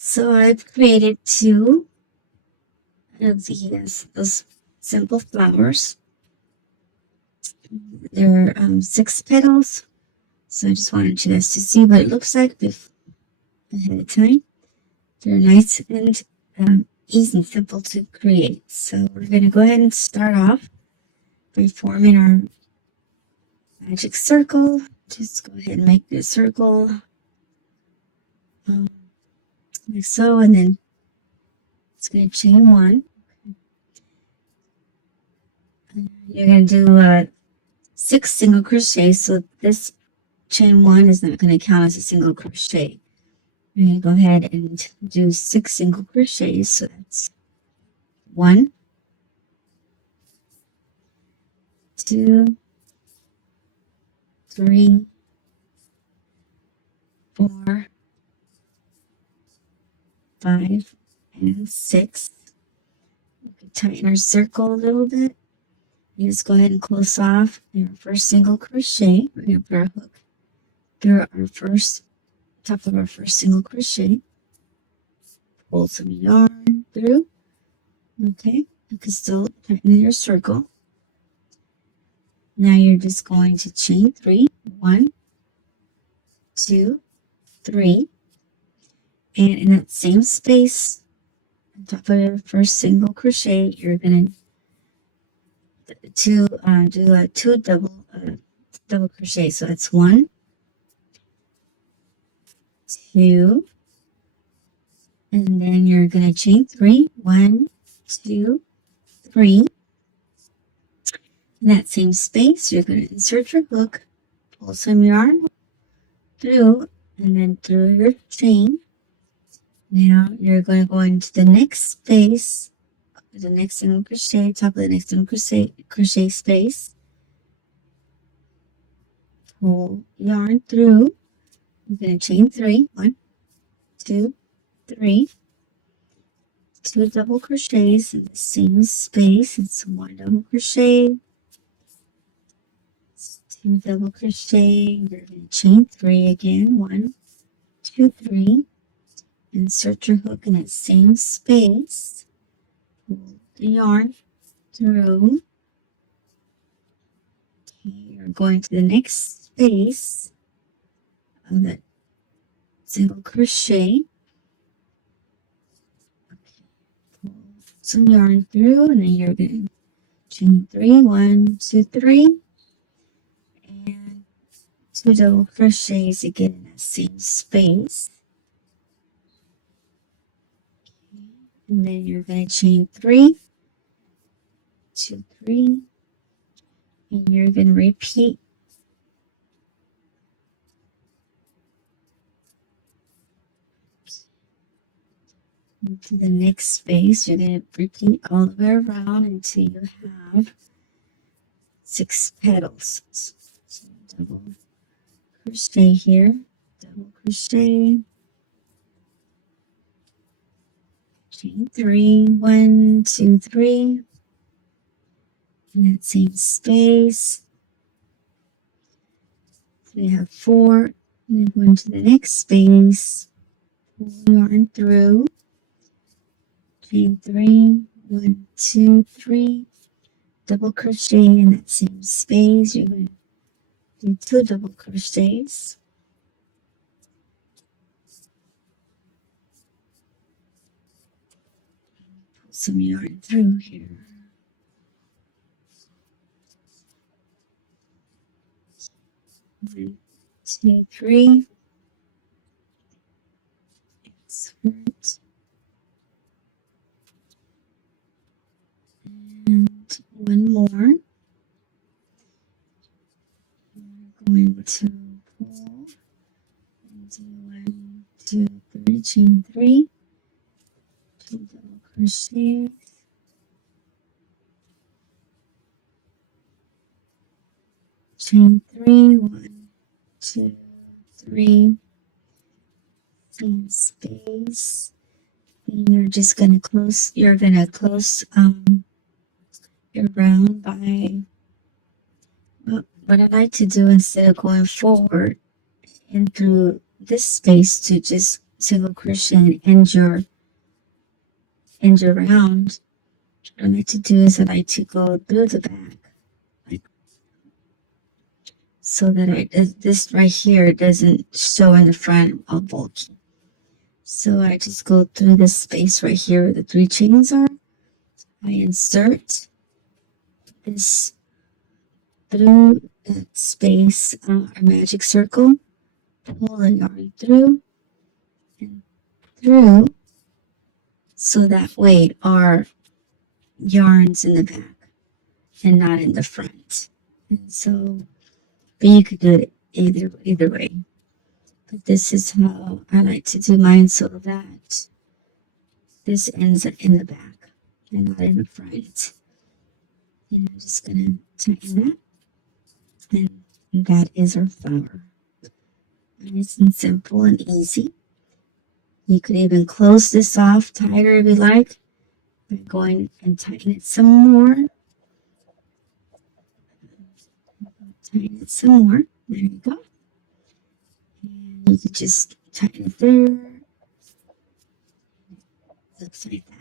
So I've created two of those simple flowers. They're 6 petals. So I just wanted you guys to see what it looks like ahead of time. They're nice and easy, simple to create. So we're going to go ahead and start off by forming our magic circle. Just go ahead and make the circle like so, and then it's going to chain 1. You're going to do 6 single crochets, so this chain 1 is not going to count as a single crochet. We're going to go ahead and do 6 single crochets, so that's 1, 2, 3, 4, 5, and 6. We can tighten our circle a little bit. You just go ahead and close off your first single crochet. We're going to put our hook through our top of our first single crochet. Pull some yarn through. Okay, you can still tighten your circle. Now you're just going to chain 3. 1, 2, 3. And in that same space, on top of your first single crochet, you're going to do 2 double crochet. So that's 1, 2, and then you're going to chain 3. 1, 2, 3. In that same space, you're going to insert your hook, pull some yarn through, and then through your chain. Now you're going to go into the next space, the next single crochet, top of the next single crochet space. Pull yarn through. You're going to chain 3. 1, 2, 3. 2 double crochets in the same space. It's 1 double crochet, 2 double crochet. You're going to chain 3 again. 1, 2, 3. Insert your hook in that same space. Pull the yarn through. Okay, you're going to the next space of that single crochet. Okay, pull some yarn through, and then you're going to chain 3. 1, 2, 3. And 2 double crochets again in that same space. And then you're going to chain 3, 2, 3, and you're going to repeat into the next space. You're going to repeat all the way around until you have 6 petals. So double crochet here, double crochet, chain 3, 1, 2, 3. In that same space. So we have 4, and then go into the next space, pull yarn through, chain 3, 1, 2, 3, double crochet in that same space. You're going to do 2 double crochets. Pull some yarn through here. 1, 2, 3. Insert. And 1 more. We're going to pull and do 1, 2, 3, chain 3, 2 double crochets. Chain 3, 1, 2, 3, same space. And you're just going to close your round by, well, what I like to do instead of going forward and through this space, to just single crochet and end your round, what I like to do is I like to go through the back, like so that this right here doesn't show in the front all bulky. So I just go through this space right here where the 3 chains are. I insert this through that space, a magic circle, pull the yarn through and through, so that way our yarn's in the back and not in the front. And so, but you could do it either way. But this is how I like to do mine, so that this ends in the back and not in the front. And I'm just gonna tighten that, and that is our flower. Nice and simple and easy. You could even close this off tighter if you like by going and tighten it some more. Tighten it some more. There you go. And you can just tighten it there. Looks like that.